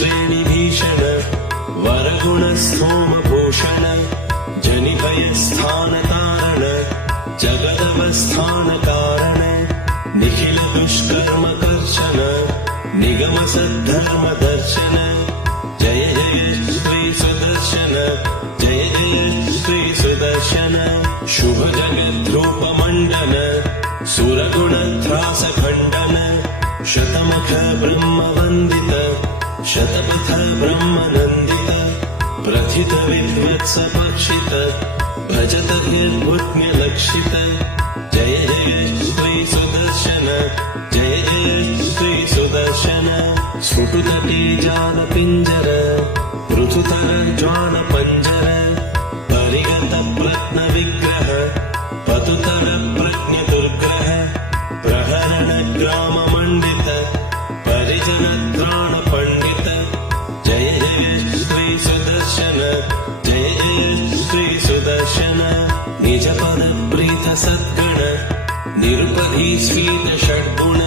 श्रेणिभीषण वरगुणस्थोमभूषण जनिभयस्थानतारण जगदवस्थानकारण निखिल दुष्कर्मकर्षण निगमसद्धर्मदर्शन जय जय श्री सुदर्शन जय जय श्री सुदर्शन शुभ जगद्रूपमण्डन सुरगुणध्रासखण्डन शतमुख ब्रह्मवन्दित शतपथ ब्रह्मनन्दित प्रथित विद्वत्सपक्षित भजत निर्भुत्म्यलक्षित जय जय श्री सुदर्शन जय जय श्री सुदर्शन स्फुटुततेजालपिञ्जर पृथुतर ज्वालपञ्जर परिगत प्रत्नविग्रह पतुतर प्रज्ञदुर्ग्रह प्रहरण ग्राममण्डित परिजनत्राण पण्डित जय जय श्री सुदर्शन जय जय श्री सुदर्शन निजपद प्रीत सद्गण निरुपधि स्फीत षड्गुण